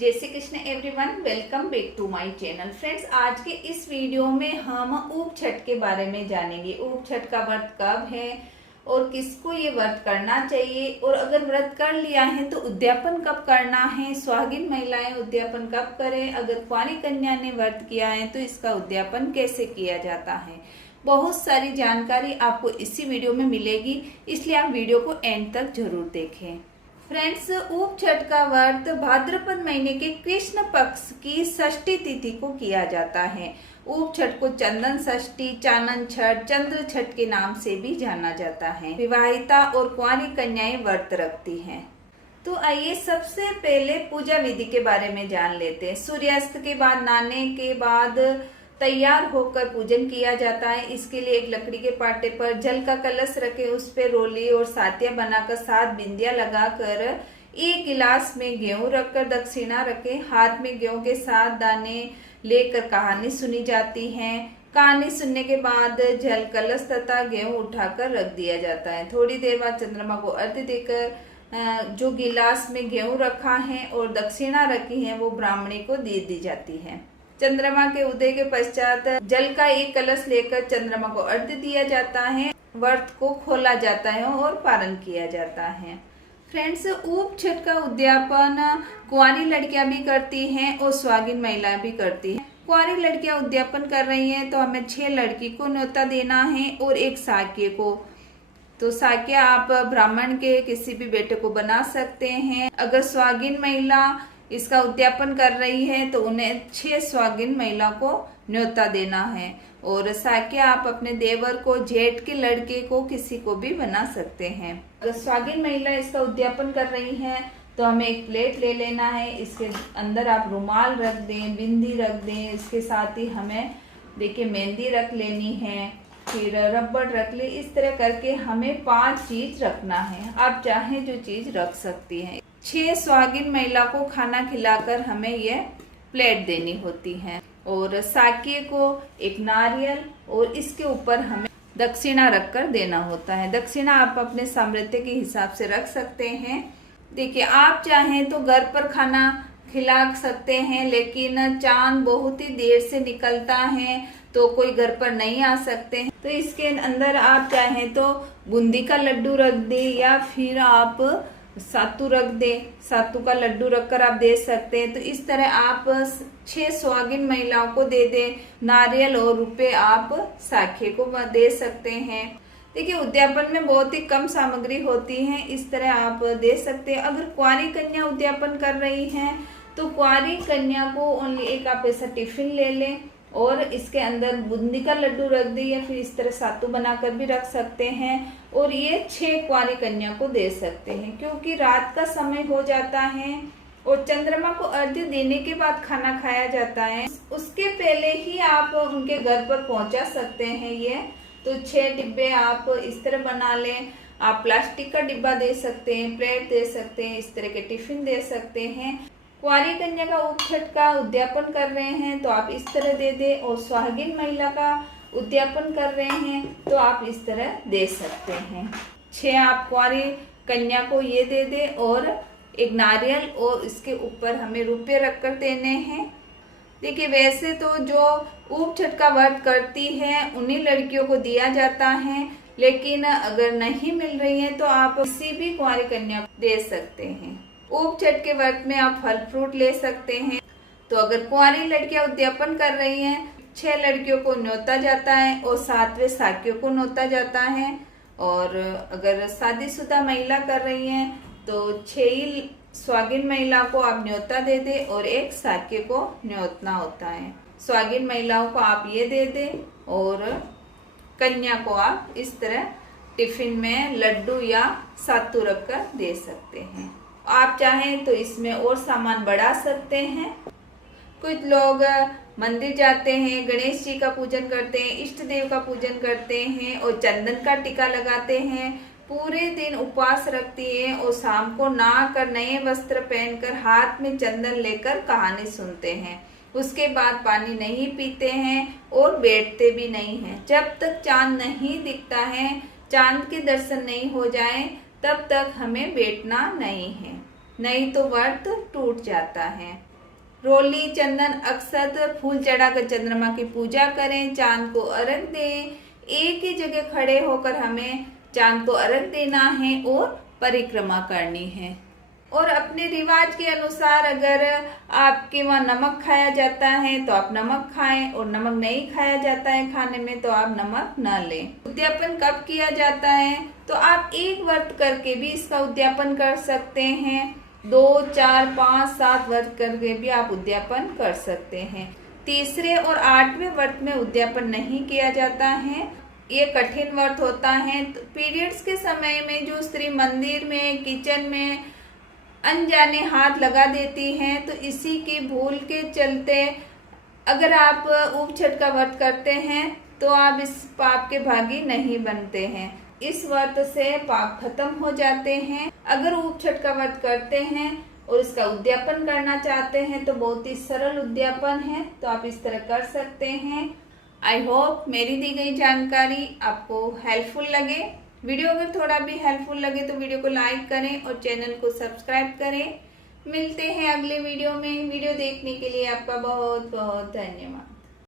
जय Shri Krishna everyone, welcome back to my channel. Friends, आज के इस वीडियो में हम ऊप छठ के बारे में जानेंगे। ऊप छठ का व्रत कब है और किसको ये व्रत करना चाहिए, और अगर व्रत कर लिया है तो उद्यापन कब करना है, सुहागिन महिलाएं उद्यापन कब करें, अगर कुंवारी कन्या ने व्रत किया है तो इसका उद्यापन कैसे किया जाता है। बहुत सारी जानकारी आपको इसी वीडियो में मिलेगी, इसलिए आप वीडियो को एंड तक जरूर देखें। फ्रेंड्स, ऊप छठ का व्रत भाद्रपद महीने के कृष्ण पक्ष की षष्ठी तिथि को किया जाता है। ऊप छठ को चंदन षष्ठी, चानन छठ, चंद्र छठ के नाम से भी जाना जाता है। विवाहिता और कुंवारी कन्याएं व्रत रखती हैं। तो आइए सबसे पहले पूजा विधि के बारे में जान लेते हैं। सूर्यास्त के बाद नहाने के बाद तैयार होकर पूजन किया जाता है। इसके लिए एक लकड़ी के पाटे पर जल का कलश रखे, उस पे रोली और सातिया बनाकर 7 बिंदियां लगाकर एक गिलास में गेहूं रखकर दक्षिणा रखे, हाथ में गेहूं के 7 दाने लेकर कहानी सुनी जाती है। कहानी सुनने के बाद जल कलश तथा गेहूं उठाकर रख दिया जाता है। थोड़ी देर बाद चंद्रमा को अर्घ्य देकर जो गिलास में गेहूं रखा है और दक्षिणा रखी है वो ब्राह्मणी को दे दी जाती है। चंद्रमा के उदय के पश्चात जल का एक कलश लेकर चंद्रमा को अर्घ्य दिया जाता है, व्रत को खोला जाता है और पारण किया जाता है। फ्रेंड्स, ऊप छठ का उद्यापन कुंवारी लड़कियां भी करती हैं और सुहागिन महिलाएं भी करती हैं। कुंवारी लड़कियां उद्यापन कर रही हैं तो हमें 6 लड़की को न्योता देना है और 1 साक्य को। तो साक्य आप ब्राह्मण के किसी भी बेटे को बना सकते हैं। अगर सुहागिन महिला इसका उद्यापन कर रही है तो उन्हें 6 सुहागिन महिला को न्योता देना है। और साक्य आप अपने देवर को, जेठ के लड़के को, किसी को भी बना सकते हैं। अगर सुहागिन महिला इसका उद्यापन कर रही है तो हमें एक प्लेट ले लेना है। इसके अंदर आप रुमाल रख दें, बिंदी रख दें, इसके साथ ही हमें देखिए मेहंदी रख लेनी है, फिर रबड़ रख ले। इस तरह करके हमें 5 चीज रखना है। आप चाहे जो चीज रख सकती हैं। 6 सुहागिन महिला को खाना खिलाकर हमें यह प्लेट देनी होती है। और साक्य को एक नारियल और इसके ऊपर हमें दक्षिणा रखकर देना होता है। दक्षिणा आप अपने सामर्थ्य के हिसाब से रख सकते हैं। देखिए, आप चाहें तो घर पर खाना खिला सकते हैं, लेकिन चांद बहुत ही देर से निकलता है तो कोई घर पर नहीं आ सकते हैं। तो इसके अंदर आप चाहें तो बूंदी का लड्डू रख दे या फिर आप सातू रख दे, सातू का लड्डू रखकर आप दे सकते हैं। तो इस तरह आप 6 सुहागिन महिलाओं को दे दे। नारियल और रुपए आप साक्य को दे सकते हैं। देखिए, उद्यापन में बहुत ही कम सामग्री होती है, इस तरह आप दे सकते हैं। अगर कुंवारी कन्या उद्यापन कर रही है तो कुंवारी कन्या को ओनली एक आप ऐसा टिफिन ले लें और इसके अंदर बूंदी का लड्डू रख दे या फिर इस तरह सातू बनाकर भी रख सकते हैं। और ये 6 कुंवारी कन्या को दे सकते हैं, क्योंकि रात का समय हो जाता है और चंद्रमा को अर्घ्य देने के बाद खाना खाया जाता है। उसके पहले ही आप उनके घर पर पहुंचा सकते हैं। ये तो 6 डिब्बे आप इस तरह बना लें। आप प्लास्टिक का डिब्बा दे सकते हैं, प्लेट दे सकते हैं, इस तरह के टिफिन दे सकते हैं। कुंवारी कन्या का ऊप छठ का उद्यापन कर रहे हैं तो आप इस तरह दे दे, और सुहागिन महिला का उद्यापन कर रहे हैं तो आप इस तरह दे सकते हैं। 6 आप कुंवारी कन्या को ये दे दे और एक नारियल और इसके ऊपर हमें रुपए रखकर देने हैं। देखिए, वैसे तो जो ऊप छठ का व्रत करती है उन्हीं लड़कियों को दिया जाता है, लेकिन अगर नहीं मिल रही है तो आप किसी भी कुंवारी कन्या को दे सकते हैं। ऊप छठ के व्रत में आप फल फ्रूट ले सकते हैं। तो अगर कुंवारी लड़कियां उद्यापन कर रही हैं, 6 लड़कियों को न्योता जाता है और 7वें साक्य को न्योता जाता है। और अगर शादीशुदा महिला कर रही हैं तो 6 ही सुहागिन महिला को आप न्योता दे दे और 1 साक्य को न्योतना होता है। सुहागिन महिलाओं को आप ये दे दे और कन्या को आप इस तरह टिफिन में लड्डू या सातू रखकर दे सकते हैं। आप चाहें तो इसमें और सामान बढ़ा सकते हैं। कुछ लोग मंदिर जाते हैं, गणेश जी का पूजन करते हैं, इष्ट देव का पूजन करते हैं और चंदन का टीका लगाते हैं। पूरे दिन उपवास रखती है और शाम को नहाकर नए वस्त्र पहनकर हाथ में चंदन लेकर कहानी सुनते हैं। उसके बाद पानी नहीं पीते हैं और बैठते भी नहीं हैं। जब तक चांद नहीं दिखता है, चांद के दर्शन नहीं हो जाए, तब तक हमें बैठना नहीं है। नहीं तो व्रत टूट जाता है। रोली, चंदन, अक्षत, फूल चढ़ाकर चंद्रमा की पूजा करें, चांद को अर्घ दें। एक ही जगह खड़े होकर हमें चांद को अर्घ देना है और परिक्रमा करनी है। और अपने रिवाज के अनुसार अगर आपके वहाँ नमक खाया जाता है तो आप नमक खाएं, और नमक नहीं खाया जाता है खाने में तो आप नमक न लें। उद्यापन कब किया जाता है? तो आप एक व्रत करके भी इसका उद्यापन कर सकते हैं। 2, 4, 5, 7 व्रत करके भी आप उद्यापन कर सकते हैं। तीसरे और 8वें व्रत में उद्यापन नहीं किया जाता है, ये कठिन व्रत होता है। तो पीरियड्स के समय में जो स्त्री मंदिर में, किचन में अनजाने हाथ लगा देती हैं, तो इसी की भूल के चलते अगर आप ऊप छठ का व्रत करते हैं तो आप इस पाप के भागी नहीं बनते हैं। इस व्रत से पाप खत्म हो जाते हैं। अगर ऊप छठ का व्रत करते हैं और इसका उद्यापन करना चाहते हैं तो बहुत ही सरल उद्यापन है, तो आप इस तरह कर सकते हैं। आई होप मेरी दी गई जानकारी आपको हेल्पफुल लगे। वीडियो अगर थोड़ा भी हेल्पफुल लगे तो वीडियो को लाइक करें और चैनल को सब्सक्राइब करें। मिलते हैं अगले वीडियो में। वीडियो देखने के लिए आपका बहुत बहुत धन्यवाद।